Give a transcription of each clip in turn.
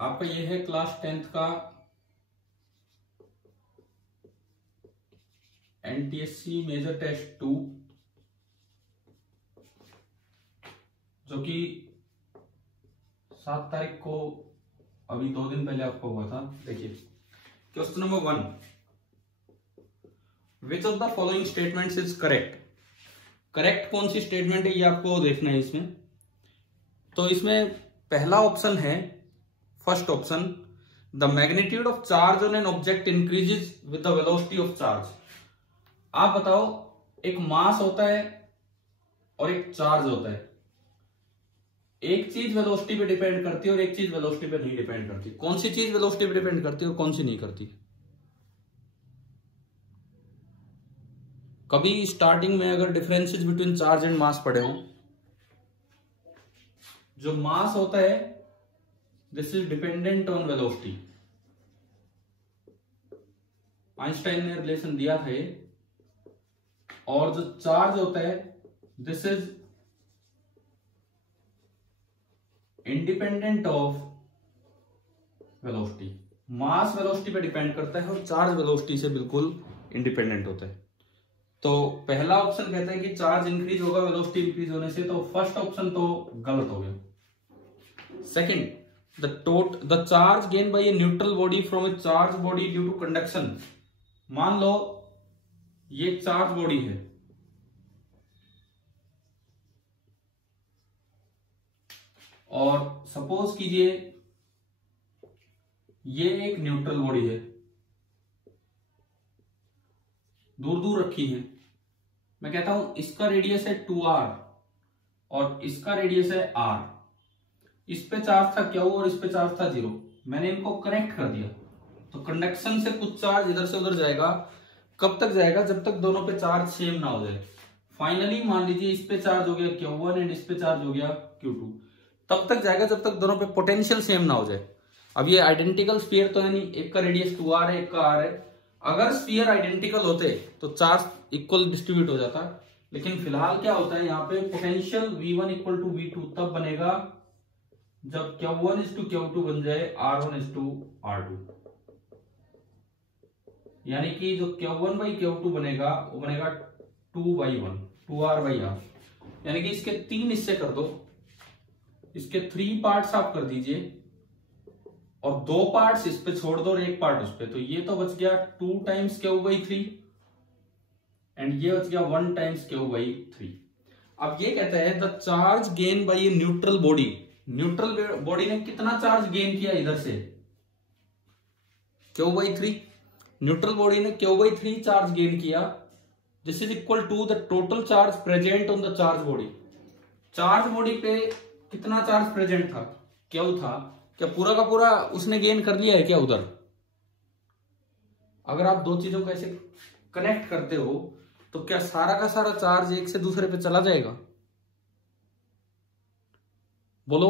आपका ये है क्लास 10th का एनटीएससी मेजर टेस्ट 2, जो कि 7 तारीख को अभी 2 दिन पहले आपको हुआ था। देखिए question number 1, which of the following statements is correct. Correct कौन सी स्टेटमेंट है ये आपको देखना है इसमें। तो इसमें पहला ऑप्शन है, first option, the magnitude of charge on an object increases with the velocity of charge. आप बताओ, एक मास होता है और एक चार्ज होता है, एक चीज वेलोसिटी पे डिपेंड करती है और एक चीज वेलोसिटी पे नहीं डिपेंड करती। कौन सी चीज वेलोसिटी पे डिपेंड करती है और कौन सी नहीं करती? कभी स्टार्टिंग में अगर differences between charge and mass पढ़े हो, जो मास होता है this is dependent on velocity. Einstein ने रिलेशन दिया था ये। और जो चार्ज होता है this is independent of velocity. Mass velocity पे डिपेंड करता है और चार्ज वेलोसिटी से बिल्कुल इंडिपेंडेंट होता है। तो पहला ऑप्शन कहता है कि चार्ज इंक्रीज होगा वेलोसिटी इंक्रीज होने से, तो फर्स्ट ऑप्शन तो गलत हो गया। Second, the charge gain by a neutral body from a charge body due to conduction. मान लो ये चार्ज बॉडी है और सपोज कीजिए ये एक न्यूट्रल बॉडी है, दूर दूर रखी है। मैं कहता हूं इसका रेडियस है 2r और इसका रेडियस है r। इस पे चार्ज था Q और इस पे चार्ज था 0। मैंने इनको कनेक्ट कर दिया तो कंडक्शन से कुछ चार्ज इधर से उधर जाएगा। कब तक जाएगा? जब तक दोनों पे चार्ज सेम ना हो जाए। फाइनली मान लीजिए इस पे चार्ज हो गया Q1 एंड इस पे चार्ज हो गया Q2। तब तक जाएगा जब तक दोनों पे पोटेंशियल सेम ना हो जाए। अब ये आइडेंटिकल स्फीयर तो है नहीं, एक का रेडियस 2r है, एक का r है। अगर स्फीयर आइडेंटिकल होते तो चार्ज इक्वल डिस्ट्रीब्यूट हो जाता, लेकिन फिलहाल क्या होता है यहाँ पे, potential v1 equal to v2 तब बनेगा जब Q1 इज टू Q2 बन जाए R1 इज टू R2। यानी कि जो Q1 बाई Q2 बनेगा वो बनेगा 2/1, 2R/R। यानी कि इसके 3 हिस्से कर दो, इसके 3 पार्ट्स आप कर दीजिए और 2 पार्ट्स इस पे छोड़ दो और 1 पार्ट उस पे। तो ये तो बच गया 2 टाइम्स Q/3 एंड ये बच गया 1 टाइम्स Q/3। अब ये कहता है the charge gain by a neutral body. Neutral body ने कितना चार्ज गेन किया इधर से? Q/3। न्यूट्रल बॉडी ने Q/3 चार्ज गेन किया। This is equal to the total charge present on the charge body. Charge body पे कितना charge present था? Q था। क्या पूरा का पूरा उसने गेन कर लिया है क्या उधर? अगर आप दो चीजों को ऐसे कनेक्ट करते हो तो क्या सारा का सारा चार्ज एक से दूसरे पे चला जाएगा? बोलो,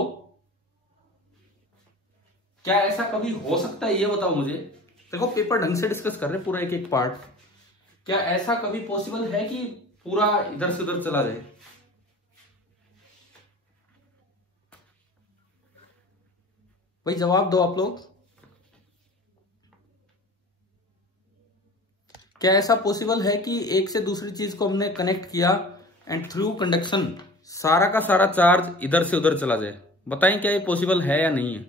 क्या ऐसा कभी हो सकता है? ये बताओ मुझे। देखो पेपर ढंग से डिस्कस कर रहे पूरा एक एक पार्ट। क्या ऐसा कभी पॉसिबल है कि पूरा इधर से उधर चला जाए? भाई जवाब दो आप लोग। क्या ऐसा पॉसिबल है कि एक से दूसरी चीज को हमने कनेक्ट किया एंड थ्रू कंडक्शन सारा का सारा चार्ज इधर से उधर चला जाए? बताएं क्या ये पॉसिबल है या नहीं है?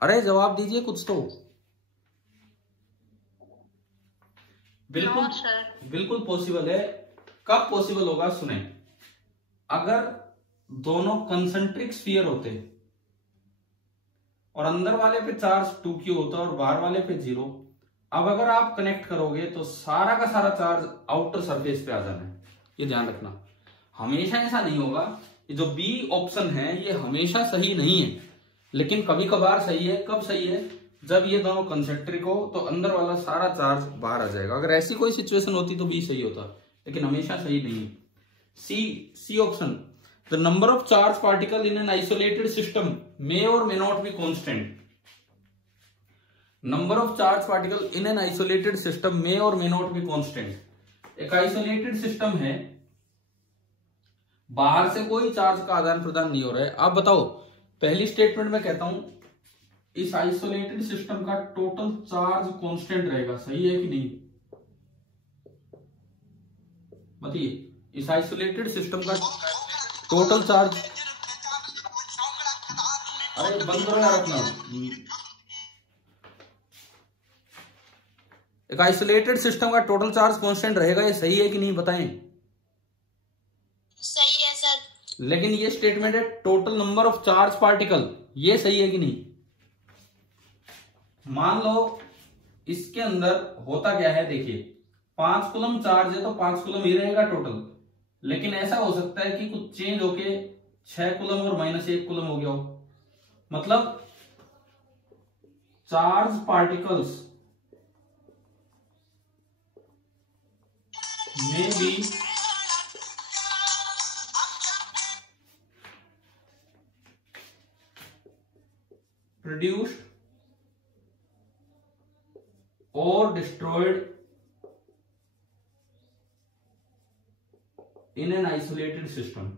अरे जवाब दीजिए कुछ तो। बिल्कुल बिल्कुल पॉसिबल है। कब पॉसिबल होगा? सुने, अगर दोनों कंसेंट्रिक स्फीयर होते और अंदर वाले पे चार्ज 2q होता और बाहर वाले पे 0। अब अगर आप कनेक्ट करोगे तो सारा का सारा चार्ज आउटर सरफेस पे आ जाना है। ये ध्यान रखना, हमेशा ऐसा नहीं होगा। ये जो बी ऑप्शन है ये हमेशा सही नहीं है, लेकिन कभी कभार सही है। कब सही है? जब ये दोनों कंसेंट्रिक हो तो अंदर वाला सारा चार्ज बाहर आ जाएगा। अगर ऐसी कोई सिचुएशन होती तो बी सही होता, लेकिन हमेशा सही नहीं है। C option, the number of charge particle in an isolated system may or may not be constant. Number of charge particle in an isolated system may or may not be constant. एक isolated system है, बाहर से कोई charge का आदान प्रदान नहीं हो रहा है। आप बताओ, पहली स्टेटमेंट में कहता हूं इस आइसोलेटेड सिस्टम का टोटल चार्ज कांस्टेंट रहेगा, सही है कि नहीं? बताइए, इस आइसोलेटेड सिस्टम का टोटल चार्ज, अरे बंद करो यार अपना। एक आइसोलेटेड सिस्टम का टोटल चार्ज कांस्टेंट रहेगा, ये सही है कि नहीं बताएं? सही है सर। लेकिन ये स्टेटमेंट है total number of charge particle, ये सही है कि नहीं? मान लो इसके अंदर होता क्या है, देखिए 5 कूलम चार्ज है तो 5 कूलम ही रहेगा टोटल, लेकिन ऐसा हो सकता है कि कुछ चेंज होके 6 कूलम और -1 कूलम हो गया हो। मतलब चार्ज पार्टिकल्स में भी produced or destroyed in an isolated system।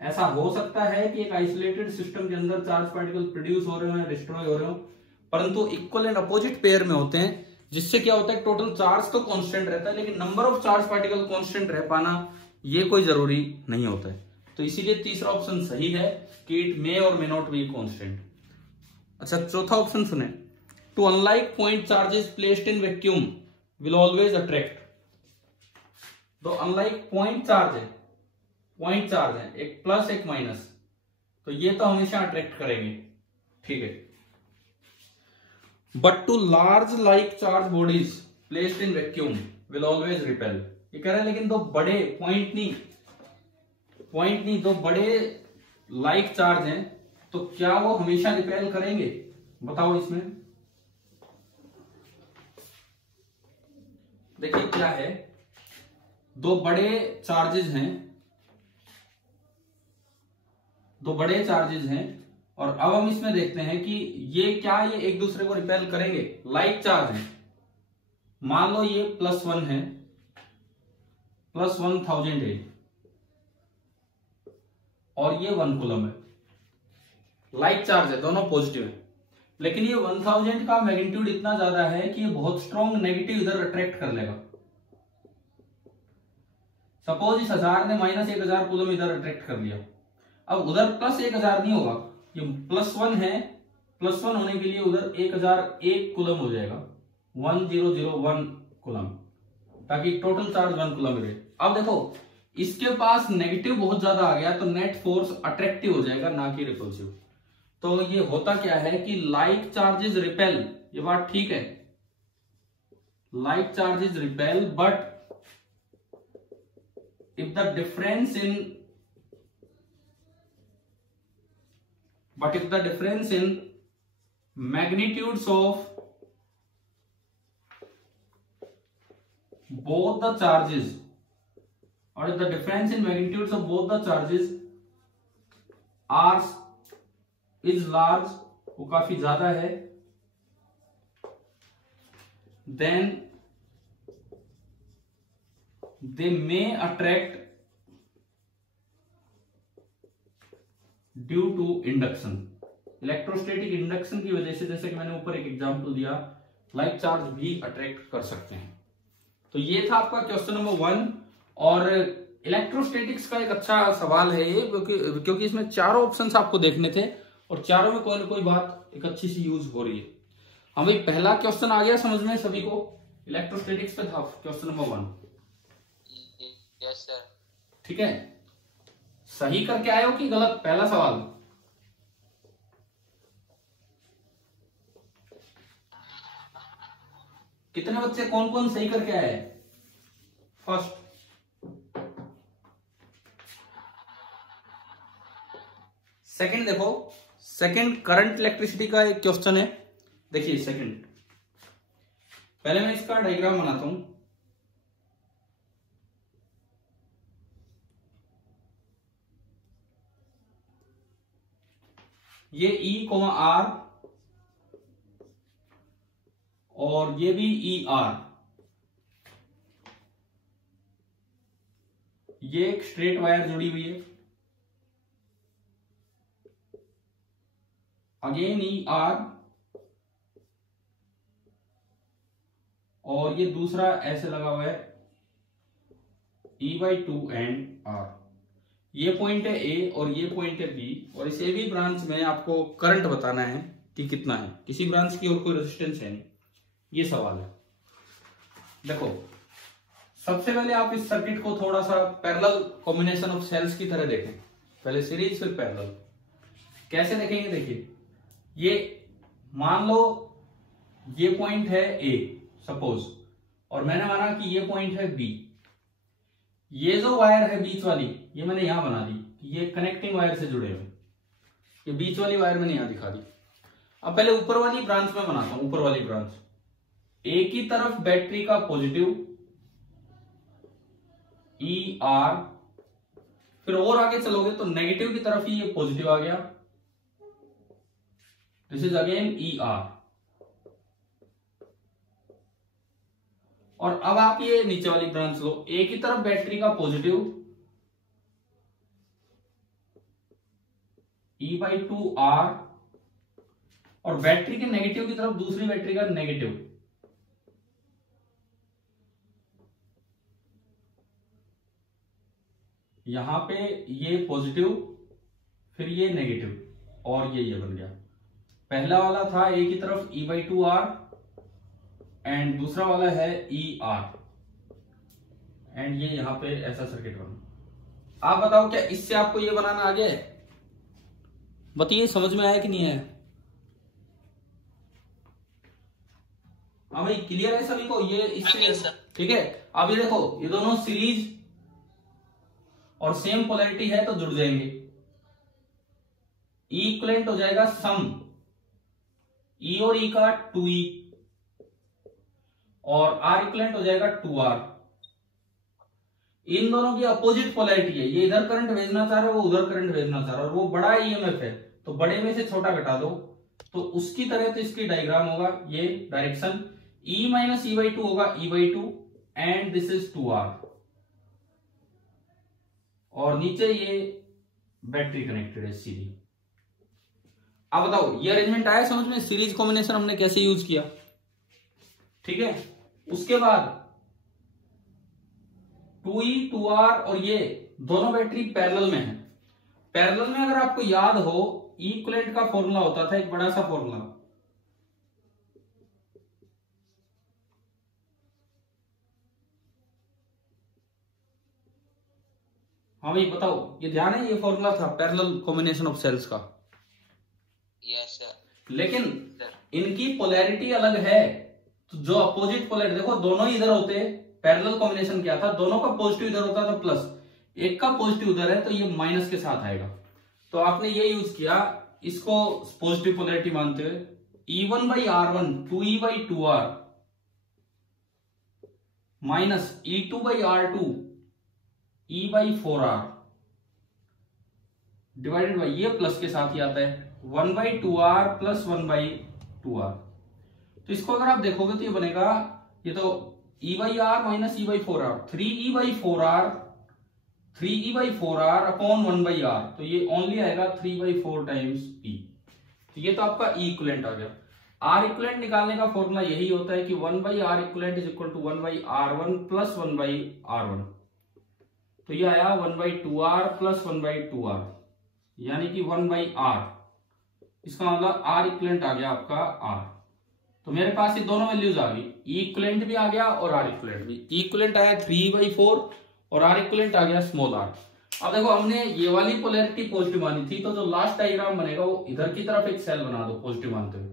ऐसा हो सकता है कि एक आइसोलेटेड सिस्टम के अंदर चार्ज पार्टिकल प्रोड्यूस हो रहे हो या डिस्ट्रॉय हो रहे हो, परंतु इक्वल एंड अपोजिट पेयर में होते हैं, जिससे क्या होता है टोटल चार्ज तो कांस्टेंट रहता है, लेकिन number of charge particle constant रह पाना ये कोई जरूरी नहीं होता है। तो इसीलिए तीसरा ऑप्शन सही है कि it may or may not be constant. अच्छा, चौथा ऑप्शन सुने, two unlike point charges placed in vacuum will always attract. तो अनलाइक पॉइंट चार्ज है, पॉइंट चार्ज है, एक प्लस एक माइनस, तो ये तो हमेशा अट्रैक्ट करेंगे, ठीक है। But two large like charge bodies placed in vacuum will always repel. ये कह रहे हैं लेकिन दो बड़े पॉइंट नहीं, दो बड़े लाइक चार्ज हैं, तो क्या वो हमेशा रिपेल करेंगे? बताओ इसमें। देखिए क्या है, दो बड़े चार्जेस हैं, और अब हम इसमें देखते हैं कि ये एक दूसरे को रिपेल करेंगे। लाइक चार्ज है, मान लो ये +1 है, +1000 है, और ये 1 कूलम है। लाइक चार्ज है, दोनों पॉजिटिव है, लेकिन ये 1000 का मैग्नीट्यूड इतना ज्यादा है कि ये बहुत स्ट्रॉन्ग नेगेटिव इधर अट्रैक्ट कर लेगा। सपोज इस 1000 ने -1000 कूलम इधर अट्रैक्ट कर लिया, अब उधर +1000 नहीं होगा, ये +1 है, +1 होने के लिए उधर 1001 कूलम हो जाएगा, 1001 कूलम, ताकि टोटल चार्ज 1 कूलम रहे। अब देखो इसके पास नेगेटिव बहुत ज्यादा आ गया, तो नेट फोर्स अट्रैक्टिव हो जाएगा, ना कि रिपल्सिव। तो ये होता क्या है कि लाइक चार्जेस रिपेल, ये बात ठीक है, like charges repel, but if the difference in magnitudes of both the charges, or if the difference in magnitudes of both the charges are is large, वो काफी ज्यादा है, then they may attract due to induction. Electrostatic induction की वजह से, जैसे कि मैंने ऊपर एक एग्जांपल दिया, लाइक चार्ज भी अट्रैक्ट कर सकते हैं। तो ये था आपका क्वेश्चन नंबर 1, और इलेक्ट्रोस्टैटिक्स का एक अच्छा सवाल है ये, क्योंकि इसमें चारों ऑप्शंस आपको देखने थे, और चारों में कोई ना कोई बात एक अच्छी सी यूज हो रही है। हमें पहला क्वेश्चन आ गया समझ में सभी को, इलेक्ट्रोस्टैटिक्स पे था क्वेश्चन नंबर 1। Yes sir. ठीक है, सही करके आए हो कि गलत? पहला सवाल कितने बच्चे कौन कौन सही करके आए? फर्स्ट, सेकंड देखो, सेकंड करंट इलेक्ट्रिसिटी का एक क्वेश्चन है। देखिए सेकंड, पहले मैं इसका डायग्राम बनाता हूं। ये E, R और ये भी ER। ये एक स्ट्रेट वायर जुड़ी हुई है, अगेन ई आर, और ये दूसरा ऐसे लगा हुआ है E/2 एंड आर। ये पॉइंट है ए और ये पॉइंट है बी, और इस ए बी ब्रांच में आपको करंट बताना है कि कितना है। किसी ब्रांच की और कोई रेजिस्टेंस है नहीं, ये सवाल है। देखो सबसे पहले आप इस सर्किट को थोड़ा सा पैरेलल कॉम्बिनेशन ऑफ सेल्स की तरह देखें, पहले सीरीज फिर पैरेलल। कैसे देखेंगे, देखिए ये मान लो ये पॉइंट है ए सपोज, और मैंने माना कि ये पॉइंट है बी। ये जो वायर है बीच वाली, ये मैंने यहां बना दी, ये कनेक्टिंग वायर से जुड़े हुए, ये बीच वाली वायर मैंने यहां दिखा दी। अब पहले ऊपर वाली ब्रांच में बनाता हूं। ऊपर वाली ब्रांच, ए की तरफ बैटरी का पॉजिटिव ई आर, फिर और आगे चलोगे तो नेगेटिव की तरफ ही ये पॉजिटिव आ गया, this is again E R. और अब आप ये नीचे वाली ब्रांच लो, ए की तरफ बैटरी का पॉजिटिव E/2 आर, और बैटरी के नेगेटिव की तरफ दूसरी बैटरी का नेगेटिव, यहां पे ये पॉजिटिव फिर ये नेगेटिव, और ये बन गया। पहला वाला था ए की तरफ E/2 आर एंड दूसरा वाला है ई आर, एंड ये यहां पे ऐसा सर्किट बना। आप बताओ क्या इससे आपको ये बनाना आ गया है? बताइए समझ में आया कि नहीं आया? हाँ भाई क्लियर है सभी को? ये इससे ठीक है। अब ये देखो ये दोनों सीरीज और सेम पोलैरिटी है तो जुड़ जाएंगे, ई इक्विवेलेंट हो जाएगा सम ई और ई का 2e, और आर इक्विवेलेंट हो जाएगा 2r। इन दोनों की अपोजिट पोलैरिटी है, ये इधर करंट भेजना चाह रहे हो, वो उधर करंट भेजना चाह रहा है, और वो बड़ा ईएमएफ है तो बड़े में से छोटा घटा दो, तो उसकी तरह तो इसकी डायग्राम होगा ये डायरेक्शन E - E/2 होगा E/2 and this is 2r, और नीचे ये बैटरी कनेक्टेड है सीरीज। अब बताओ ये अरेंजमेंट आया समझ में? सीरीज कॉम्बिनेशन हमने कैसे यूज किया, ठीक है। उसके बाद 2E 2R और ये दोनों बैटरी पैरेलल में है। पैरेलल में अगर आपको याद हो E इक्विवेलेंट का फॉर्मूला होता था एक बड़ा सा फॉर्मूला, हाँ भाई बताओ, ये ध्यान है? ये फॉर्मूला था पैरेलल कॉम्बिनेशन ऑफ सेल्स का। Yes sir. लेकिन इनकी पोलैरिटी अलग है, तो जो अपोजिट पोलैरिटी, देखो दोनों ही इधर होते, पैरेलल कॉम्बिनेशन क्या था, दोनों का पॉजिटिव इधर होता था प्लस, एक का पॉजिटिव उधर है तो ये माइनस के साथ आएगा। तो आपने ये यूज किया, इसको पॉजिटिव पोलैरिटी मानते हुए E1/R1 2E/2R minus E2/R2 E/4R divided by, ये प्लस के साथ ही आता है 1/2R प्लस 1/2R। तो इसको अगर आप देखोगे तो ये बनेगा, ये तो E/R minus E/4R, 3E/4R upon 1/R, तो ये ओनली आएगा 3/4 टाइम्स E। तो ये तो आपका E इक्विवेलेंट आ गया। R इक्विवेलेंट निकालने का फॉर्मूला यही होता है कि 1/R equivalent is equal to 1/R1 plus 1/R1। तो ये आया 1/2R प्लस 1/2R, यानी कि 1/R। इसका मतलब R इक्विवेलेंट आ गया आपका R। तो मेरे पास ये दोनों वैल्यूज आ गई, E इक्विवेलेंट भी आ गया और R इक्विवेलेंट भी। E इक्विवेलेंट आया 3/4 और R इक्विवेलेंट आ गया स्मॉल r। अब देखो हमने ये वाली पोलैरिटी पॉजिटिव मानी थी, तो जो लास्ट डायग्राम बनेगा वो इधर की तरफ एक सेल बना दो पॉजिटिव मानते हुए।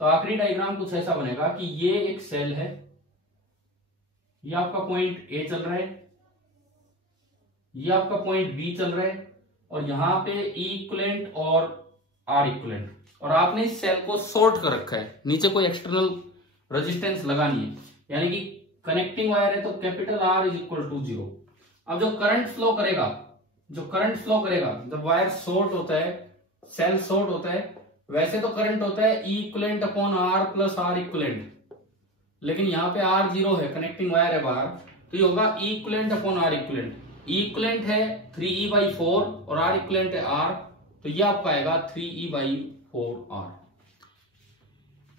तो आखिरी डायग्राम कुछ ऐसा बनेगा कि ये एक सेल है, ये आपका पॉइंट ए चल रहा है, ये आपका पॉइंट बी चल रहा है, और यहां पे E इक्विवेलेंट और R इक्विवेलेंट, और आपने इस सेल को शॉर्ट कर रखा है, नीचे कोई एक्सटर्नल रेजिस्टेंस लगानी है, यानी कि कनेक्टिंग वायर है तो capital R is equal to 0। अब जो करंट फ्लो करेगा जब वायर शॉर्ट होता है, सेल शॉर्ट होता है, वैसे तो करंट होता है E equivalent upon R plus R equivalent, लेकिन यहाँ पे R 0 है, कनेक्टिंग वायर है बाहर, तो ये होगा E equivalent upon R equivalent. E equivalent है 3e/4 और आर इक्वलेंट है आर, तो ये आपका आएगा 3e/4r।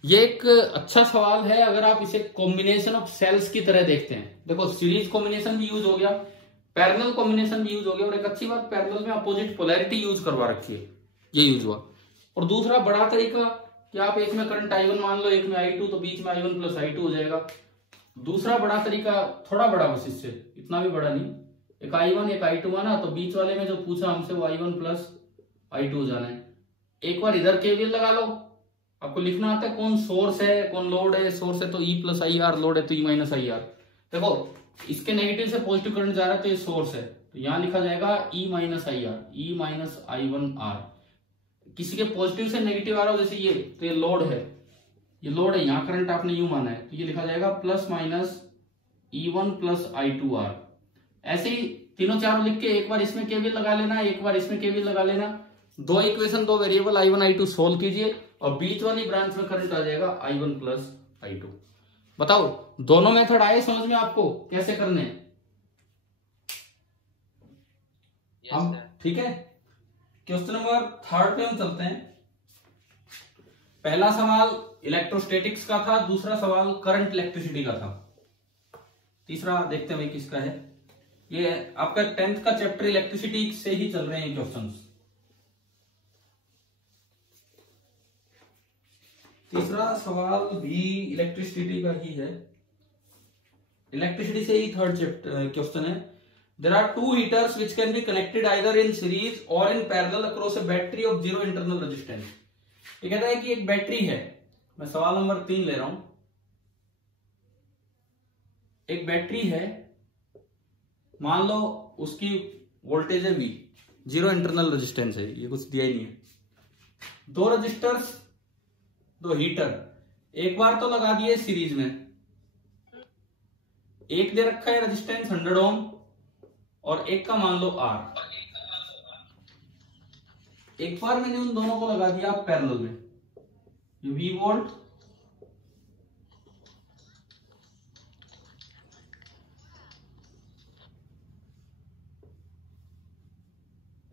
ये एक अच्छा सवाल है अगर आप इसे कॉम्बिनेशन ऑफ सेल्स की तरह देखते हैं। देखो सीरीज कॉम्बिनेशन भी यूज हो गया, पैरेलल कॉम्बिनेशन भी यूज हो गया, और एक अच्छी बात पैरेलल में अपोजिट पोलैरिटी यूज करवा रखी है, ये यूज हुआ। और दूसरा बड़ा तरीका कि आप एक में करंट I1 मान लो, एक में I2, तो बीच में I1 प्लस I2 हो जाएगा। दूसरा बड़ा तरीका, थोड़ा बड़ा बस इससे, इतना भी बड़ा नहीं, एक I1 एक I2 माना, तो बीच वाले में जो पूछा हमसे वो I1 प्लस I2 हो जाना है। एक बार इधर केवीएल लगा लो, आपको लिखना आता है कौन सोर्स है कौन लोड है। सोर्स है तो E प्लस IR, लोड है तो E माइनस IR। देखो इसके नेगेटिव से पॉजिटिव करंट जा रहा है तो ये सोर्स है, तो यहां लिखा जाएगा E minus IR, E minus I1R। किसी के पॉजिटिव से नेगेटिव आ रहा हो जैसे ये, तो ये लोड है, ये लोड है, यहाँ करंट आपने यूं माना है, तो ये लिखा जाएगा plus minus E1 plus I2R। ऐसे ही तीनों चारों लिख के एक बार इसमें केवीएल लगा लेना, एक बार इसमें केवीएल लगा लेना, दो इक्वेशन दो वेरिएबल I1 I2 सोल्व कीजिए और बीच वाली ब्रांच में करंट आ जाएगा I1 प्लस I2। बताओ दोनों मेथड आए समझ में आपको कैसे करने हैं? हम ठीक है। क्वेश्चन नंबर 3 पे हम चलते हैं। पहला सवाल इलेक्ट्रोस्टैटिक्स का था, दूसरा सवाल करंट इलेक्ट्रिसिटी का था, तीसरा देखते हैं भाई किसका है। ये आपका 10th का चैप्टर इलेक्ट्रिसिटी से ही चल रहे हैं क्वेश्चंस। तीसरा सवाल भी इलेक्ट्रिसिटी का ही है, इलेक्ट्रिसिटी से ही 3rd चैप्टर क्वेश्चन है। There are two heaters which can be connected either in series or in parallel across a battery of zero internal resistance। ये कहता है कि एक बैटरी है, मैं सवाल नंबर 3 ले रहा हूं। एक बैटरी है, मान लो उसकी वोल्टेज है V, जीरो इंटरनल रेजिस्टेंस है, ये कुछ दिया ही नहीं है। दो रजिस्टर्स, दो हीटर, एक बार तो लगा दिए सीरीज में, एक दे रखा है रेजिस्टेंस 100 ओम और एक का मान लो R। एक बार मैंने उन दोनों को लगा दिया पैरेलल में, V वोल्ट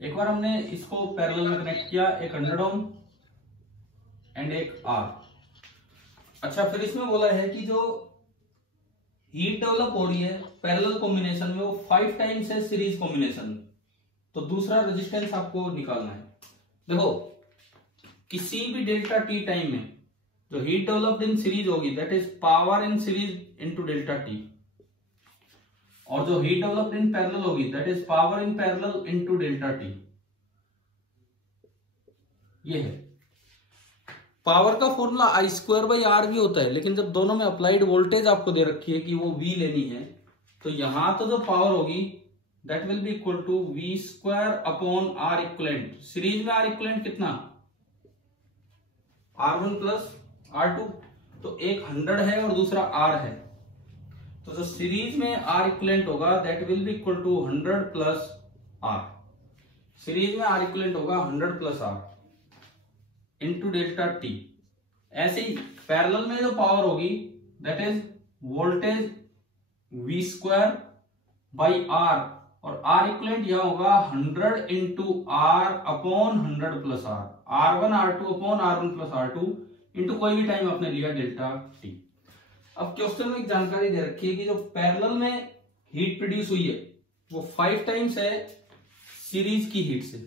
एक बार हमने इसको पैरेलल में कनेक्ट किया, एक 100 ओम एंड एक R। अच्छा फिर इसमें बोला है कि जो हीट डेवलप हो रही है पैरेलल कॉम्बिनेशन में वो 5 टाइम्स है सीरीज कॉम्बिनेशन, तो दूसरा रेजिस्टेंस आपको निकालना है। देखो किसी भी डेल्टा टी टाइम में जो हीट डेवलप्ड इन सीरीज होगी that is power in series into delta T, और जो हीट डेवलप्ड इन पैरेलल होगी that is power in parallel into delta T. ये है पावर का फॉर्मूला I2/R भी होता है, लेकिन जब दोनों में अप्लाइड वोल्टेज आपको दे रखी है कि वो V लेनी है, तो यहां तो जो पावर होगी that will be equal to V² R equivalent. Series में R इक्वलेंट कितना, R1 प्लस R2, तो एक 100 है और दूसरा R है, तो जो सीरीज में R इक्वलेंट होगा that will be equal to 100 plus R। Series में R इक्वलेंट होगा 100 plus R into delta T. ऐसे ही पैरेलल में जो पावर होगी दैट इज वोल्टेज V²/R, और R इक्वलेंट यहां होगा 100 into R upon 100 plus R, R1 R2 upon R1 plus R2 into कोई भी टाइम आपने लिया डेल्टा टी। अब क्वेश्चन में एक जानकारी दे रखी है कि जो पैरेलल में हीट प्रोड्यूस हुई है वो 5 टाइम्स है सीरीज की हीट से।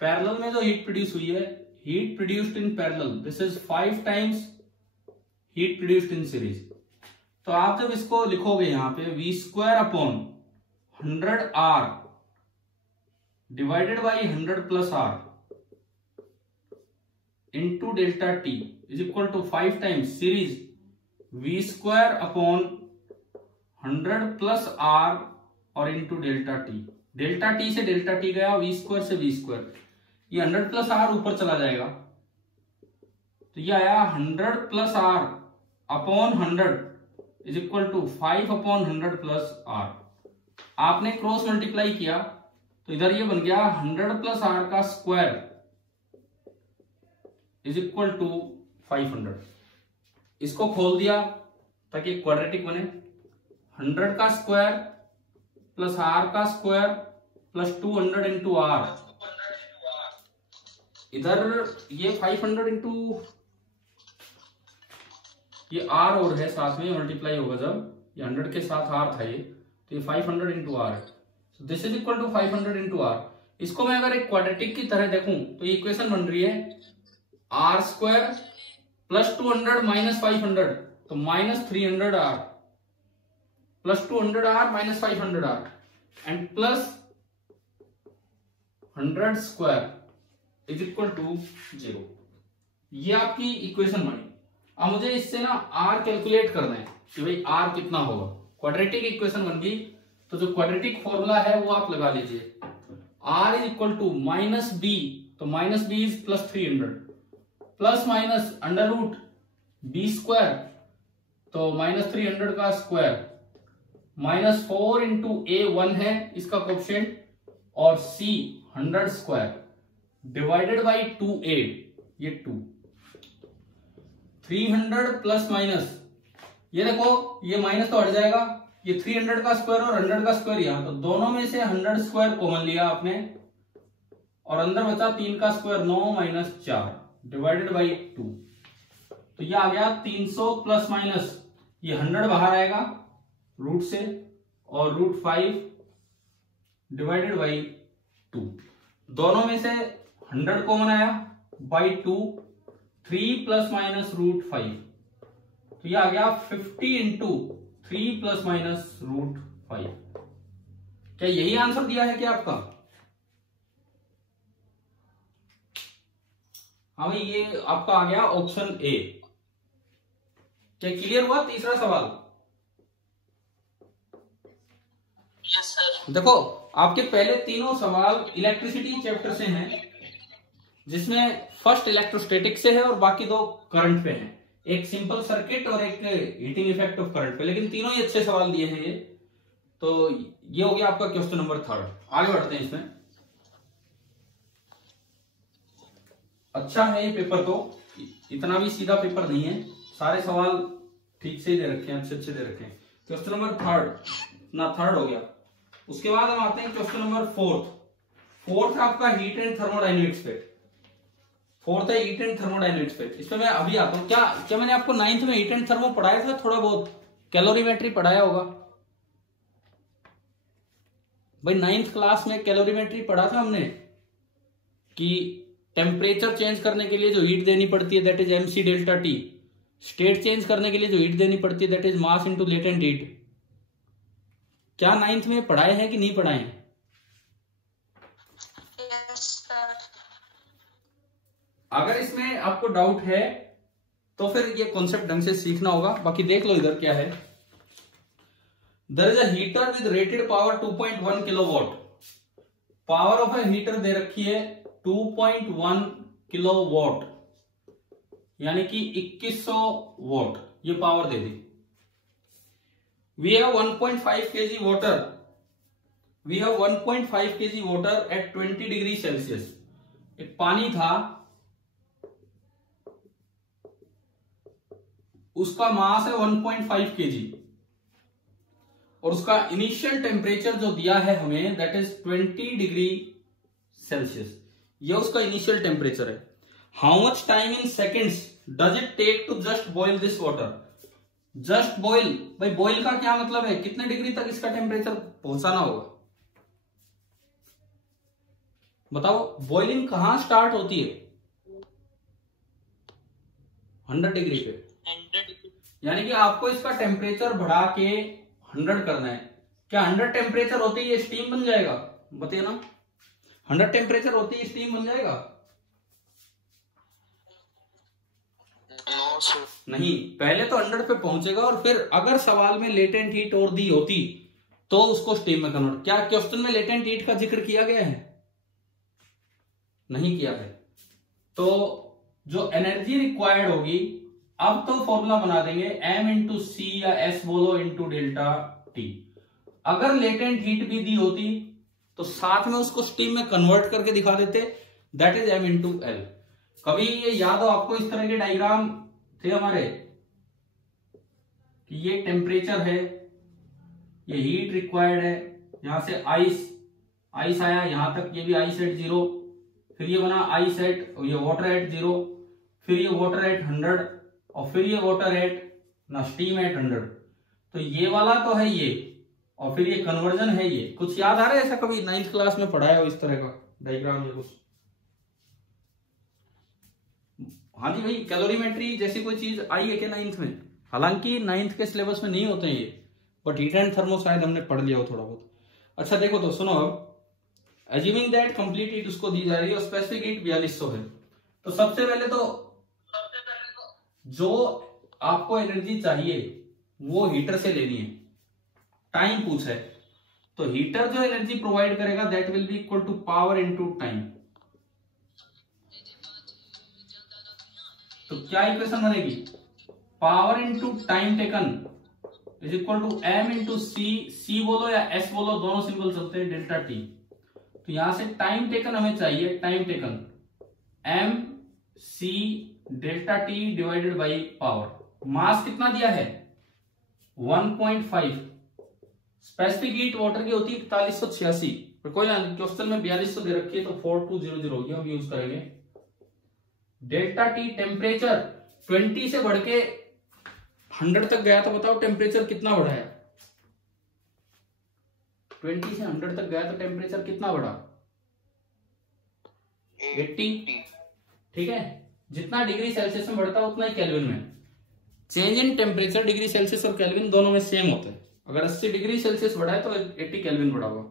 पैरेलल में जो हीट प्रोड्यूस हुई है, heat produced in parallel, this is 5 times heat produced in series. तो आप जब इसको लिखोगे यहां पे V² upon 100R divided by 100 plus R into delta T is equal to 5 times series V² upon 100 plus R और into delta T. Delta T से delta T गया, V² से V², ये 100 प्लस R ऊपर चला जाएगा, तो ये आया 100 plus R upon 100 is equal to 5 upon 100 plus R। आपने क्रॉस मल्टीप्लाई किया तो इधर ये बन गया 100 प्लस R का स्क्वायर इज इक्वल टू 500। इसको खोल दिया ताकि क्वाड्रेटिक बने, 100 का स्क्वायर प्लस आर का स्क्वायर प्लस 200 इंटू आर, इधर ये 500 इंटू ये आर और है साथ में मल्टीप्लाई होगा जब ये 100 के साथ आर था ये, तो ये 500 इंटू आर है, this is equal to 500 into R. इसको मैं अगर एक क्वाड्रेटिक की तरह देखूं तो ये इक्वेशन बन रही है आर स्क्वायर प्लस 200 माइनस 500, तो minus 300 R plus 200 R minus 500 R and plus 100 square is equal to 0। ये आपकी इक्वेशन बनी। अब मुझे इससे ना आर कैलकुलेट करना है कि भाई आर कितना होगा। क्वाड्रेटिक इक्वेशन बन गई, तो जो क्वाड्रेटिक फॉर्मूला है वो आप लगा लीजिए, R is equal to minus B, तो minus B is plus 300 plus minus under root B square, तो माइनस 300 का स्क्वायर माइनस 4 इंटू ए 1 है इसका कोएफिशिएंट और सी 100 स्क्वायर डिवाइडेड बाई 2a, ये 2 300 प्लस माइनस, ये देखो ये माइनस तो हट जाएगा, ये 300 का स्क्वायर और 100 का स्क्वायर यहां, तो दोनों में से 100 स्क्वायर कॉमन लिया आपने और अंदर बचा 3 का स्क्वायर 9 माइनस 4 डिवाइडेड बाई 2, तो ये आ गया 300 प्लस माइनस ये 100 बाहर आएगा रूट से और रूट 5 डिवाइडेड बाई 2, दोनों में से 100 कॉमन आया बाई 2, 3 प्लस माइनस रूट 5, तो ये आ गया 50 इंटू 3 प्लस माइनस रूट 5। क्या यही आंसर दिया है क्या आपका? हाँ भाई, ये आपका आ गया ऑप्शन ए। क्या क्लियर हुआ तीसरा सवाल? Yes sir. देखो आपके पहले तीनों सवाल इलेक्ट्रिसिटी चैप्टर से हैं, जिसमें फर्स्ट इलेक्ट्रोस्टैटिक से है और बाकी दो करंट पे हैं, एक सिंपल सर्किट और एक हीटिंग इफेक्ट ऑफ करंट पे, लेकिन तीनों ही अच्छे सवाल दिए हैं ये। तो ये हो गया आपका क्वेश्चन नंबर 3। आगे बढ़ते हैं इसमें। अच्छा है ये पेपर, तो इतना भी सीधा पेपर नहीं है, सारे सवाल ठीक से ही दे रखे हैं, अच्छे दे रखे हैं। क्वेश्चन नंबर 3 हो गया। उसके बाद हम आते हैं क्वेश्चन नंबर 4 आपका हीट एंड थर्मोडायनेमिक्स पे। 4 है हीट एंड थर्मोडायनेमिक्स पे। इसमें मैं अभी आता हूं। क्या मैंने आपको 9th में हीट एंड थर्मो पढ़ाया था? थोड़ा बहुत कैलोरीमेट्री पढ़ाया होगा भाई। 9th क्लास में कैलोरीमेट्री पढ़ा था हमने कि टेम्परेचर चेंज करने के लिए जो हीट देनी पड़ती है that is mc delta T, state change करने के लिए जो हीट देनी पड़ती है that is mass into latent heat. क्या 9th में पढ़ाए हैं कि नहीं पढ़ाए हैं? अगर इसमें आपको डाउट है तो फिर ये कॉन्सेप्ट ढंग से सीखना होगा। बाकी देख लो इधर क्या है। There is a heater with rated power 2.1 kilowatt. Power of a heater दे रखी है 2.1 किलोवाट, यानी कि 2100 वॉट ये पावर दे दी। We have 1.5 kg water. We have 1.5 kg water at 20 degree Celsius. एक पानी था, उसका मास है 1.5 kg और उसका इनिशियल टेम्परेचर जो दिया है हमें दैट इज 20 डिग्री सेल्सियस। ये उसका इनिशियल टेम्परेचर है। How much time in seconds does it take to just boil this water? Just boil, भाई बॉइल का क्या मतलब है? कितने डिग्री तक इसका टेम्परेचर पहुंचाना होगा बताओ। बॉइलिंग कहां स्टार्ट होती है? 100 डिग्री पे। 100 डिग्री, यानी कि आपको इसका टेम्परेचर बढ़ा के 100 करना है। क्या 100 टेम्परेचर होते ही ये स्टीम बन जाएगा? बताइए ना, 100 टेम्परेचर होते ही स्टीम बन जाएगा? No sir. नहीं, पहले तो 100 पे पहुंचेगा और फिर अगर सवाल में लेटेंट हीट और दी होती तो उसको स्टीम में कन्वर्ट। क्या क्वेश्चन में लेटेंट हीट का जिक्र किया गया है? नहीं किया है। तो जो एनर्जी रिक्वायर्ड होगी, अब तो फॉर्मूला बना देंगे m इंटू सी या s बोलो इंटू डेल्टा टी। अगर लेटेंट हीट भी दी होती तो साथ में उसको स्टीम में कन्वर्ट करके दिखा देते, that is m into L. कभी ये याद हो आपको, इस तरह के डायग्राम थे हमारे कि ये टेम्परेचर है, ये हीट रिक्वायर्ड है, यहां से आइस आया यहां तक, ये भी आइस एट 0, फिर ये बना आइस एट, ये वाटर एट 0, फिर ये वाटर एट 100 और फिर ये वाटर एट ना स्टीम एट 100। तो ये वाला तो है ये, और फिर ये कन्वर्जन है ये। कुछ याद आ रहा है ऐसा, कभी 9th क्लास में पढ़ाया हो इस तरह का डायग्राम या कुछ? हाँ जी भाई, कैलोरीमेट्री जैसी कोई चीज आई है क्या 9th में? हालांकि 9th के सिलेबस में नहीं होते हैं ये, बट हीट एंड थर्मो शायद हमने पढ़ लिया हो थोड़ा बहुत। अच्छा देखो तो सुनो, अब एज्यूमिंग दैट कंप्लीट हीट उसको दी जा रही है और स्पेसिफिक हीट 4200 है। तो सबसे पहले तो जो आपको एनर्जी चाहिए वो हीटर से लेनी है। टाइम पूछा है तो हीटर जो एनर्जी प्रोवाइड करेगा that will be equal to power into time. तो क्या इक्वेशन बनेगी? Power into time taken is equal to M into C बोलो या एस बोलो, दोनों सिंबल चलते हैं, डेल्टा टी। तो यहां से टाइम टेकन हमें चाहिए, time taken M C delta T divided by power. Mass कितना दिया है? 1.5। स्पेसिफिक हीट वाटर की होती है 4186, पर कोई क्वेश्चन में 4200 दे रखी है तो 4200 होगी, हम यूज करेंगे। डेल्टा टी टेम्परेचर 20 से बढ़ के 100 तक गया, तो बताओ टेम्परेचर कितना बढ़ा है? 20 से 100 तक गया तो टेम्परेचर कितना बढ़ा? 80। ठीक है, जितना डिग्री सेल्सियस में बढ़ता है उतना ही केल्विन में। Change in temperature degree Celsius और केल्विन दोनों में सेम होता है। अगर 80 डिग्री सेल्सियस बढ़ा है तो 80 केल्विन बढ़ा होगा।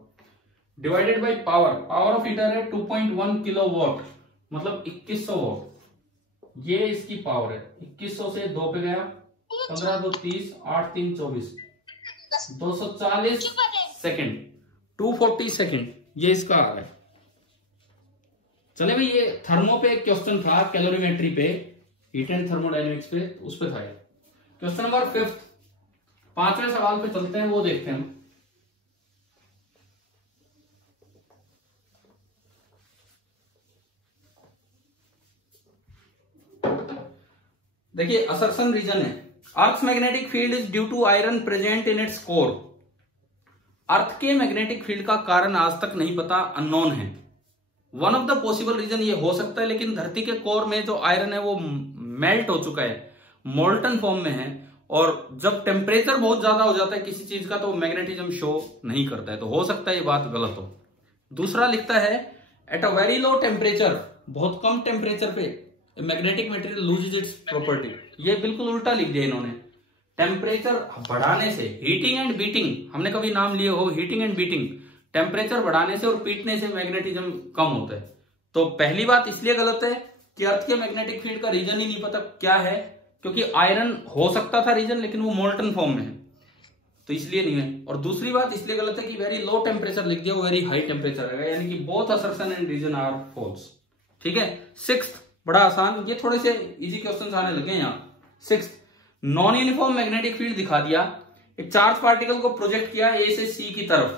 Divided by power, power of heater है 2.1 किलोवाट, मतलब 2100 वॉट। ये इसकी पावर है। 2100 से 2 पे गया, 15 2 30, 8 3 24, 240 सेकेंड, 240 सेकेंड, ये इसका आ रहा है। चले भाई, ये थर्मो पे एक क्वेश्चन था, कैलोरीमेट्री पे, हीट एंड थर्मोडायनेमिक्स पे, उस पे था। क्वेश्चन नंबर 5, 5वें सवाल पे चलते हैं, वो देखते हैं हम। देखिए असर्शन रीजन है, earth magnetic field is due to iron present in its core. Earth के मैग्नेटिक फील्ड का कारण आज तक नहीं पता, अननोन है। One of the possible reason ये हो सकता है, लेकिन धरती के कोर में जो आयरन है वो मेल्ट हो चुका है, मोल्टन फॉर्म में है, और जब टेम्परेचर बहुत ज्यादा हो जाता है किसी चीज का तो मैग्नेटिज्म शो नहीं करता है, तो हो सकता है ये बात गलत हो। दूसरा लिखता है at a very low temperature, बहुत कम टेम्परेचर पे magnetic material loses it's property. ये बिल्कुल उल्टा लिख दिया इन्होंने। टेम्परेचर बढ़ाने से, हीटिंग एंड बीटिंग, हमने कभी नाम लिए हो, हीटिंग एंड बीटिंग, टेम्परेचर बढ़ाने से और पीटने से मैग्नेटिज्म कम होता है। तो पहली बात इसलिए गलत है कि अर्थ के मैग्नेटिक फील्ड का रीजन ही नहीं पता क्या है, क्योंकि आयरन हो सकता था रीजन, लेकिन वो मोल्टन फॉर्म में है, तो इसलिए नहीं है। और दूसरी बात इसलिए गलत है कि वेरी लो टेम्परेचर लिख दिया, वो वेरी हाई टेम्परेचर रहेगा, यानी कि both assertion and reason are false. ठीक है। 6th बड़ा आसान, ये थोड़े से इजी क्वेश्चन आने लगे यहाँ। 6th, non uniform magnetic field दिखा दिया, एक चार्ज पार्टिकल को प्रोजेक्ट किया ए से सी की तरफ,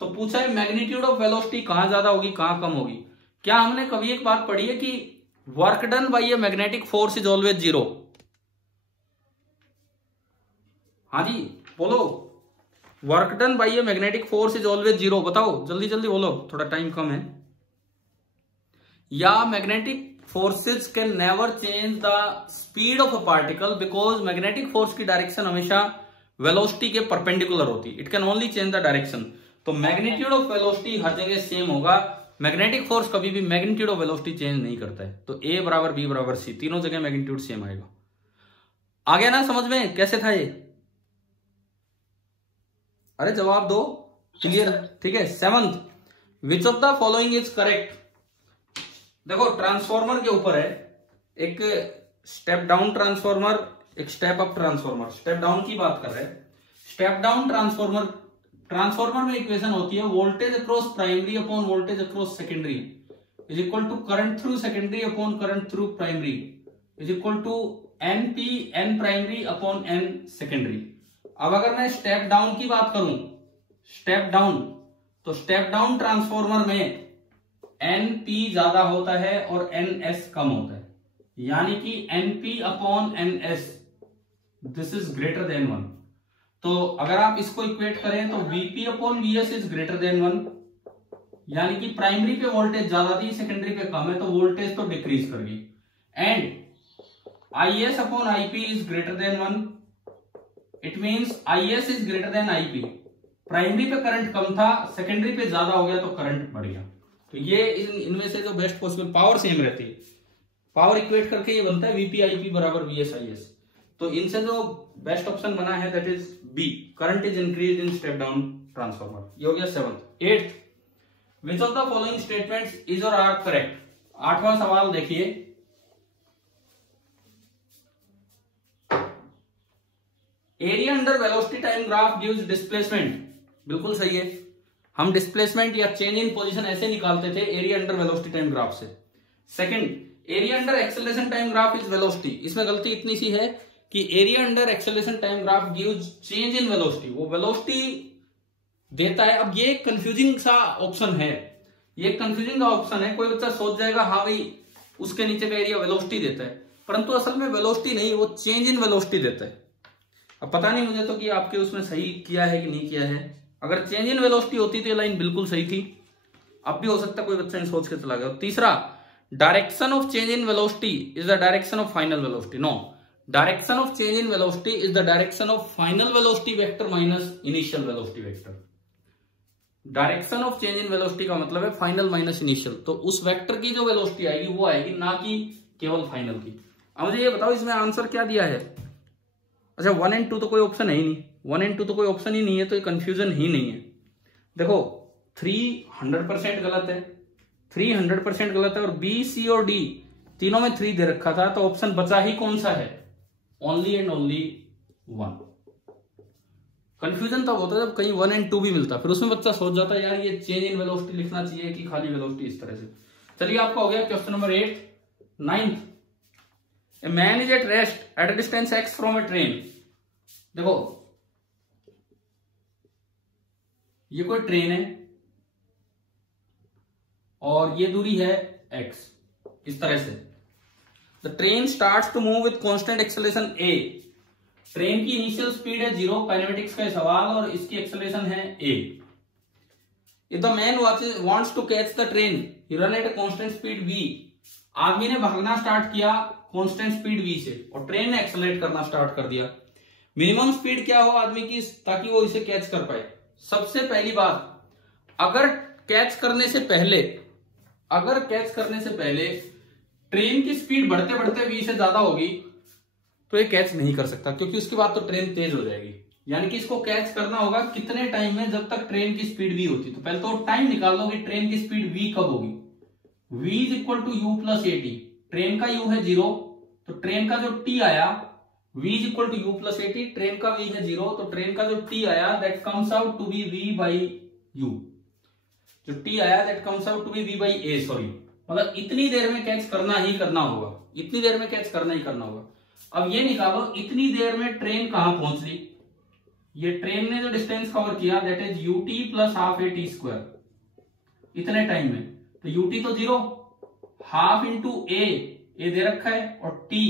तो पूछा है मैग्नीट्यूड ऑफ वेलोसिटी कहां ज्यादा होगी कहां कम होगी। क्या हमने कभी एक बात पढ़ी है कि work done by a magnetic force is always 0? हाँ जी बोलो, work done by a magnetic force is always 0, बताओ जल्दी जल्दी बोलो, थोड़ा टाइम कम है। या magnetic forces can never change the speed of a particle because magnetic force की डायरेक्शन हमेशा वेलोसिटी के परपेंडिकुलर होती है, it can only change the direction. तो मैग्नीट्यूड ऑफ वेलोसिटी हर जगह सेम होगा, मैग्नेटिक फोर्स कभी भी मैग्नीट्यूड ऑफ वेलोसिटी चेंज नहीं करता है। तो ए बराबर बी बराबर सी, तीनों जगह मैग्नीट्यूड सेम आएगा। आ गया ना समझ में कैसे था ये? अरे जवाब दो, क्लियर? ठीक है। 7th, which of the following is correct? देखो ट्रांसफॉर्मर के ऊपर है, एक स्टेप डाउन ट्रांसफॉर्मर, एक step up transformer. Step down की बात कर रहे हैं। स्टेप डाउन ट्रांसफॉर्मर में इक्वेशन होती है voltage across primary upon voltage across secondary is equal to current through secondary upon current through primary is equal to NP N primary upon N secondary. अब अगर मैं स्टेप डाउन की बात करूं, step down, तो step down transformer में NP ज्यादा होता है और एनएस कम होता है, यानी कि NP upon NS this is greater than 1। तो अगर आप इसको इक्वेट करें तो Vp upon Vs is greater than 1, यानी कि प्राइमरी पे वोल्टेज ज्यादा थी, सेकेंडरी पे कम है, तो वोल्टेज तो डिक्रीज कर गई। And Is upon Ip is greater than 1, it means Is is greater than Ip। Primary पे करंट कम था, सेकेंडरी पे ज्यादा हो गया तो करंट बढ़ गया। तो ये इनमें से जो बेस्ट पॉसिबल, पावर सेम रहती है, पावर इक्वेट करके ये बनता है Vp Ip बराबर Vs Is। तो इनसे जो बेस्ट ऑप्शन बना है that is B, current is increase in step down transformer. ये हो गया 7th। 8th, which of the following statements is or are correct. 8वां सवाल देखिए, area under velocity time graph gives displacement. बिल्कुल सही है, हम डिस्प्लेसमेंट या चेंज इन पोजीशन ऐसे निकालते थे area under velocity time graph से। Second, area under acceleration time graph is velocity. इसमें गलती इतनी सी है कि area under acceleration time graph gives change in velocity, वो वेलोसिटी देता है। अब ये कंफ्यूजिंग सा ऑप्शन है, ये कंफ्यूजिंग का ऑप्शन है। कोई बच्चा सोच जाएगा हाँ भाई उसके नीचे का एरिया वेलोसिटी देता है, परंतु असल में वेलोसिटी नहीं, वो चेंज इन वेलोसिटी देता है। अब पता नहीं मुझे तो कि आपके उसमें सही किया है कि नहीं किया है। अगर चेंज इन वेलोसिटी होती तो ये लाइन बिल्कुल सही थी, अब भी हो सकता है कोई बच्चा सोच के चला गया। तीसरा, direction of change in velocity is the direction of final velocity. No, direction of change in velocity is the direction of final velocity vector minus initial velocity vector. Direction of change in velocity का मतलब है final minus initial, तो उस vector की जो velocity आएगी वो आएगी, ना कि केवल फाइनल की। अब मुझे ये बताओ इसमें आंसर क्या दिया है। अच्छा 1 और 2 तो कोई ऑप्शन है ही नहीं, 1 और 2 तो कोई ऑप्शन ही नहीं है, तो ये कंफ्यूजन ही नहीं है। देखो 3 100% गलत है, 3 100% गलत है, और बी सी और डी तीनों में 3 दे रखा था, तो ऑप्शन बचा ही कौन सा है, ओनली एंड ओनली 1। कंफ्यूजन तब होता है जब कहीं 1 और 2 भी मिलता, फिर उसमें बच्चा सोच जाता है यार ये चेंज इन वेलोसिटी लिखना चाहिए कि खाली वेलोसिटी इस तरह से। चलिए आपका हो गया question number 8। 9th, a man is at rest at a distance x from A train. देखो ये कोई ट्रेन है और ये दूरी है x, इस तरह से। The train starts to move with constant acceleration a। Train की इनिशियल स्पीड है 0, काइनेमेटिक्स का सवाल, और इसकी एक्सेलरेशन है a। If the man wants to catch the train he run at a constant speed v। आदमी ने भागना स्टार्ट किया कांस्टेंट स्पीड v से, और ट्रेन ने एक्सेलरेट करना स्टार्ट कर दिया। मिनिमम स्पीड क्या हो आदमी की ताकि वो इसे कैच कर पाए। सबसे पहली बात, अगर कैच करने से पहले ट्रेन की स्पीड बढ़ते बढ़ते v से ज्यादा होगी तो ये कैच नहीं कर सकता, क्योंकि उसके बाद तो ट्रेन तेज हो जाएगी। यानी कि इसको कैच करना होगा कितने टाइम में, जब तक ट्रेन की स्पीड v होती। तो पहले तो टाइम निकाल लो कि ट्रेन की स्पीड v कब होगी। v is equal to u plus a t. Train का u है 0, तो ट्रेन का जो t आया v is equal to u plus a t. Train का v है 0, तो ट्रेन का जो t आया that comes out to be v by u। जो t आया that comes out to be v by a, sorry, मतलब इतनी देर में कैच करना ही करना होगा, इतनी देर में कैच करना ही करना होगा। अब ये निकालो इतनी देर में ट्रेन कहां पहुंच ली। ये ट्रेन ने जो डिस्टेंस कवर किया that is ut plus half A T square, इतने टाइम में। तो ut तो 0, हाफ इंटू ए दे रखा है, और t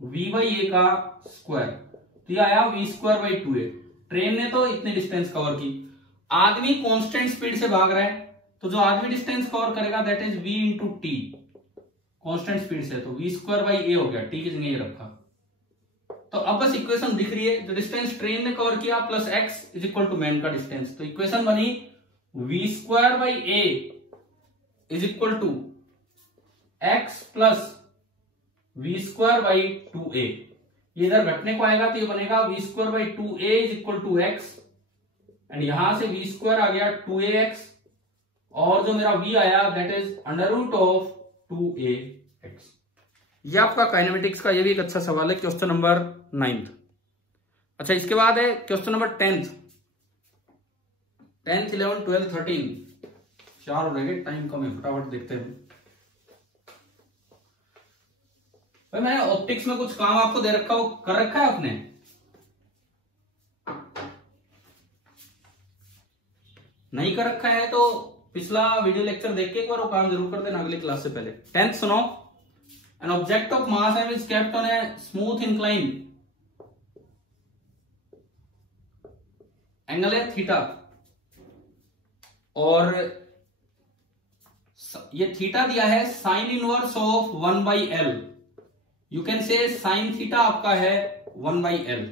v बाई ए का स्क्वायर, तो ये आया v square by 2a। Train ने तो इतनी डिस्टेंस कवर की, आदमी कांस्टेंट स्पीड से भाग रहा है, तो जो आदमी डिस्टेंस कवर करेगा that is v into T, constant speed से, तो v स्क्वायर बाई ए हो गया, t की जगह ये रखा। तो अब बस इक्वेशन दिख रही है, जो डिस्टेंस ट्रेन ने कवर किया plus x is equal to man का डिस्टेंस। तो इक्वेशन बनी v square by a is equal to x plus v square by 2a। ये इधर घटने को आएगा तो ये बनेगा v square by 2a is equal to x, and यहां से v स्क्वायर आ गया 2ax, और जो मेरा v आया that is under root of 2ax। ये आपका काइनेमेटिक्स का ये भी एक अच्छा सवाल है, क्वेश्चन नंबर 9th। अच्छा इसके बाद है क्वेश्चन नंबर 10th, 11, 12, 13, 4 हो रहेंगे, टाइम कम है, फटाफट देखते हैं। भाई मैंने ऑप्टिक्स में कुछ काम आपको दे रखा, वो कर रखा है आपने? नहीं कर रखा है तो पिछला वीडियो लेक्चर देख के एक बार वो काम जरूर कर देना अगली क्लास से पहले। 10th सुनो, an object of mass m is kept on a smooth incline angle है थीटा, और ये थीटा दिया है sine inverse of 1/L। You can say sine theta आपका है 1/L,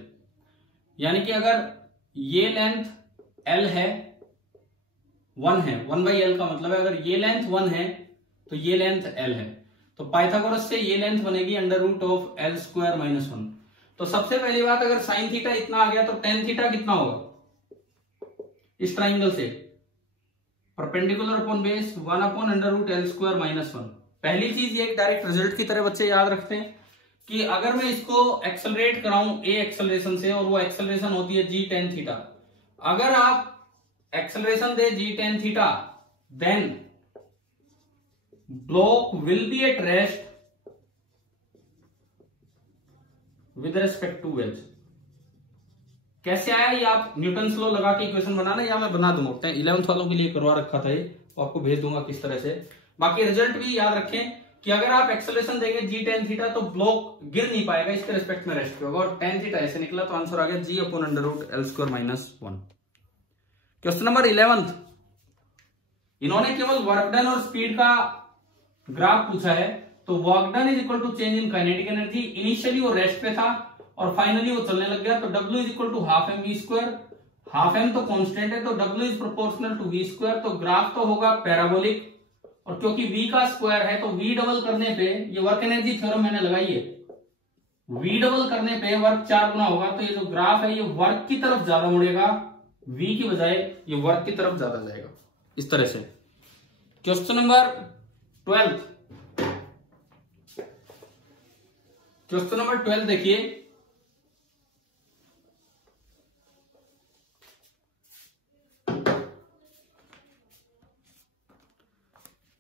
यानी कि अगर ये लेंथ L है, 1 है, 1/L का मतलब है अगर ये लेंथ 1 है तो ये लेंथ L है, तो पाइथागोरस से ये लेंथ बनेगी √L² - 1। तो सबसे पहली बात, अगर साइन थीटा इतना आ गया तो टेन थीटा कितना होगा इस ट्राइंगल से, परपेंडिकुलर अपॉन बेस 1/√L² - 1। पहली चीज ये एक डायरेक्ट रिजल्ट की तरह बच्चे याद रखते हैं कि अगर मैं इसको एक्सेलरेट कराऊं ए एक्सेलरेशन से, और वो एक्सेलरेशन होती है g tan थीटा, अगर आप एक्सेलरेशन दे g tan theta, then block will be at rest with respect to H. कैसे आया ये आप न्यूटन लॉ लगा के इक्वेशन बनाना, या मैं बना दूंगा, 11th वालों के लिए करवा रखा था ये, तो आपको भेज दूंगा किस तरह से। बाकी रिजल्ट भी याद रखें कि अगर आप एक्सेलरेशन देंगे g tan थीटा तो ब्लॉक गिर नहीं पाएगा, इसके रिस्पेक्ट में रेस्ट होगा, और tan थीटा ऐसे निकला तो आंसर आ गया g/√L² - 1। क्वेश्चन नंबर 11, इन्होंने केवल वर्क डन और स्पीड का ग्राफ पूछा है। तो work done is equal to change in kinetic energy, initially वो रेस्ट पे था और फाइनली वो चलने लग गया, तो W is equal to half mv², half m तो कांस्टेंट है, तो W is proportional to v², तो ग्राफ तो होगा पैराबोलिक, और क्योंकि v का स्क्वायर है तो v डबल करने पे, ये वर्क एनर्जी थ्योरम मैंने लगाई है, v डबल करने पे वर्क 4 गुना होगा, तो ये जो ग्राफ है ये वर्क की तरफ ज्यादा मुड़ेगा, v की बजाय ये वर्क की तरफ ज्यादा जाएगा, इस तरह से। क्वेश्चन नंबर 12, क्वेश्चन नंबर 12 देखिए,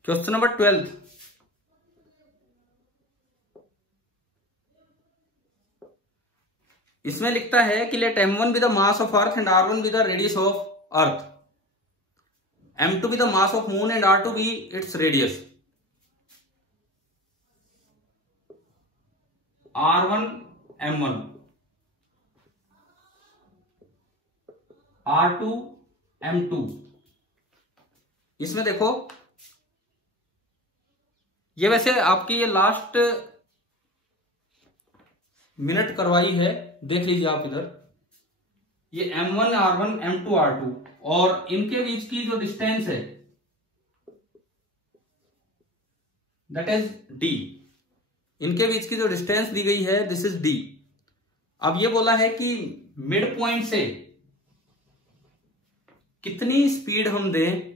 क्वेश्चन नंबर 12, इसमें लिखता है कि let m1 be the mass of earth and r1 be the radius of earth, m2 be the mass of moon and r2 be its radius. r1 m1, r2 m2। इसमें देखो, ये वैसे आपकी ये लास्ट मिनट करवाई है, देख लीजिए आप इधर, ये m1 r1 m2 r2, और इनके बीच की जो डिस्टेंस है दैट इज d, इनके बीच की जो डिस्टेंस दी गई है दिस इज d। अब ये बोला है कि मिड पॉइंट से कितनी स्पीड हम दें,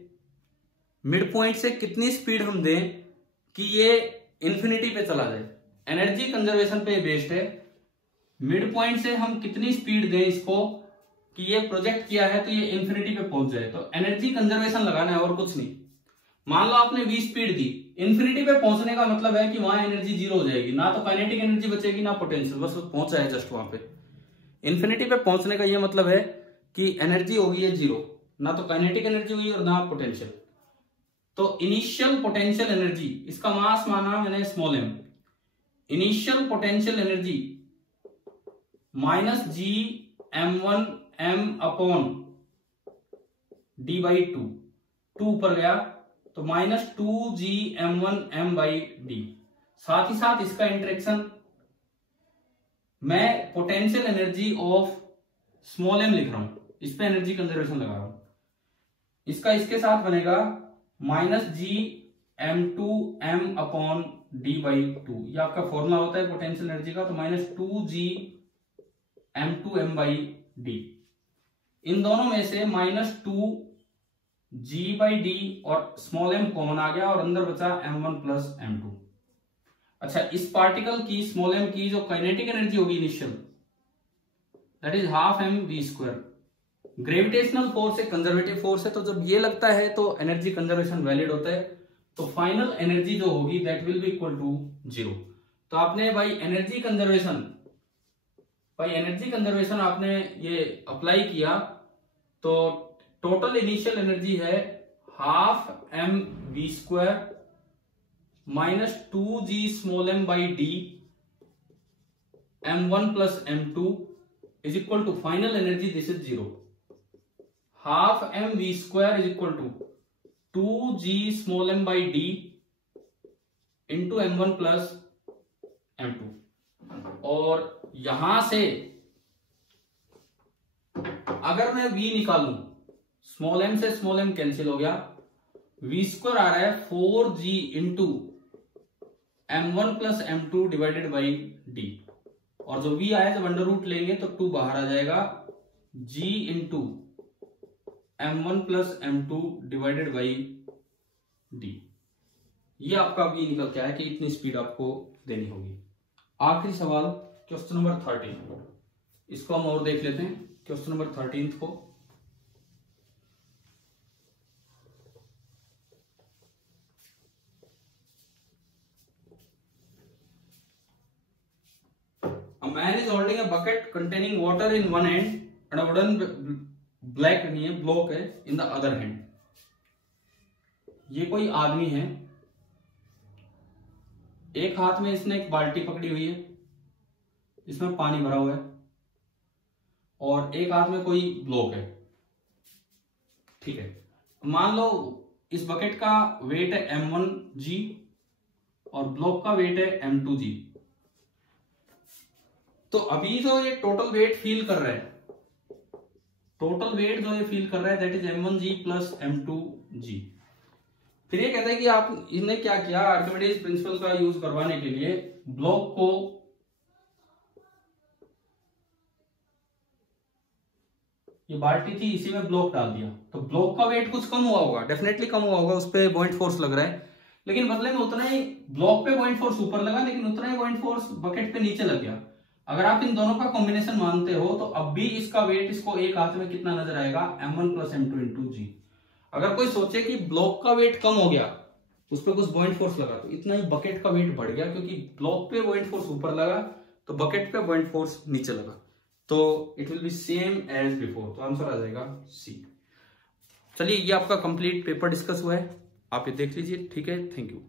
मिड पॉइंट से कितनी स्पीड हम दें कि ये इंफिनिटी पे चला जाए, एनर्जी कंजर्वेशन पे बेस्ड है। मिड पॉइंट से हम कितनी स्पीड दें इसको कि ये प्रोजेक्ट किया है तो ये इंफिनिटी पे पहुंच जाए, तो एनर्जी कंजर्वेशन लगाना है और कुछ नहीं। मान लो आपने v स्पीड दी, इंफिनिटी पे पहुंचने का मतलब है कि वहां एनर्जी जीरो हो जाएगी, ना तो काइनेटिक एनर्जी बचेगी ना पोटेंशियल, बस पहुंचा है जस्ट वहां पे। इंफिनिटी पे पहुंचने का ये मतलब है कि एनर्जी होगी है जीरो, ना तो काइनेटिक एनर्जी हुई और ना पोटेंशियल। तो इनिशियल पोटेंशियल एनर्जी, इसका मास माना मैंने small m, initial potential energy minus g m1 m upon d/2, 2 ऊपर गया तो माइनस 2g m1 m/d। साथ ही साथ इसका इंटरेक्शन, मैं potential energy of small m लिख रहा हूं, इस पे एनर्जी कंजर्वेशन लगा रहा हूं, इसका इसके साथ बनेगा minus g m2 m upon d/2, ये आपका फॉर्मूला होता है पोटेंशियल एनर्जी का, तो माइनस 2g m2 m/d। इन दोनों में से माइनस 2g/d और स्मॉल m कॉमन आ गया और अंदर बचा m1 प्लस m2। अच्छा, इस पार्टिकल की स्मॉल m की जो काइनेटिक एनर्जी होगी initial, that is half mv²। Gravitational force एक कंजर्वेटिव फोर्स है, तो जब ये लगता है तो एनर्जी कंजर्वेशन वैलिड होता है, तो फाइनल एनर्जी जो होगी that will be equal to 0। तो आपने भाई एनर्जी कंजर्वेशन आपने ये अप्लाई किया, तो टोटल इनिशियल एनर्जी है half mv² minus 2g small m/d m1 plus m2 is equal to final energy, this is 0। Half m v square is equal to 2g small m by d into m1 plus m2। और यहां से अगर मैं v निकालूं, small m से small m cancel हो गया, v square आ रहा है 4g into m1 plus m2 divided by d, और जो v आया जब अंडर रूट लेंगे तो 2 बाहर आ जाएगा, g into m1 plus m2 divided by d। ये आपका v निकल के आया कि इतनी स्पीड आपको देनी होगी। आखिरी सवाल क्वेश्चन नंबर 13, इसको हम और देख लेते हैं। क्वेश्चन नंबर 13 को a man is holding a bucket containing water in one hand and a wooden black नहीं है block है in the other hand। ये कोई आदमी है, एक हाथ में इसने एक बाल्टी पकड़ी हुई है, इसमें पानी भरा हुआ है, और एक हाथ में कोई ब्लॉक है। ठीक है, मान लो इस बकेट का वेट है m1g और ब्लॉक का वेट है m2g। तो अभी जो ये टोटल वेट फील कर रहा है, टोटल वेट जो ये फील कर रहा है that is m1g plus m2g। फिर ये कहता है कि आप इन्होंने क्या किया, आर्किमिडीज प्रिंसिपल का यूज करवाने के लिए ब्लॉक को ये बाल्टी थी इसी में ब्लॉक डाल दिया, तो ब्लॉक का वेट कुछ कम हुआ होगा, डेफिनेटली कम हुआ होगा, उस पर बॉइंट फोर्स लग रहा है, लेकिन बदले में उतना ही ब्लॉक पे बॉइंट फोर्स ऊपर लगा, लेकिन उतना ही बॉइंट फोर्स बकेट पे नीचे लग गया। अगर आप इन दोनों का कॉम्बिनेशन मानते हो तो अब भी इसका वेट इसको एक हाथ में कितना नजर आएगा, m1 प्लस m2 इंटू जी। अगर कोई सोचे कि ब्लॉक का वेट कम हो गया, उस पर कुछ बॉइंट फोर्स लगा, तो इतना ही बकेट का वेट बढ़ गया, क्योंकि ब्लॉक पे बॉइंट फोर्स ऊपर लगा तो बकेट पे बॉइंट फोर्स नीचे लगा, तो it will be same as before. तो आंसर आ जाएगा सी। चलिए, ये आपका कंप्लीट पेपर डिस्कस हुआ है, आप ये देख लीजिए। ठीक है, थैंक यू।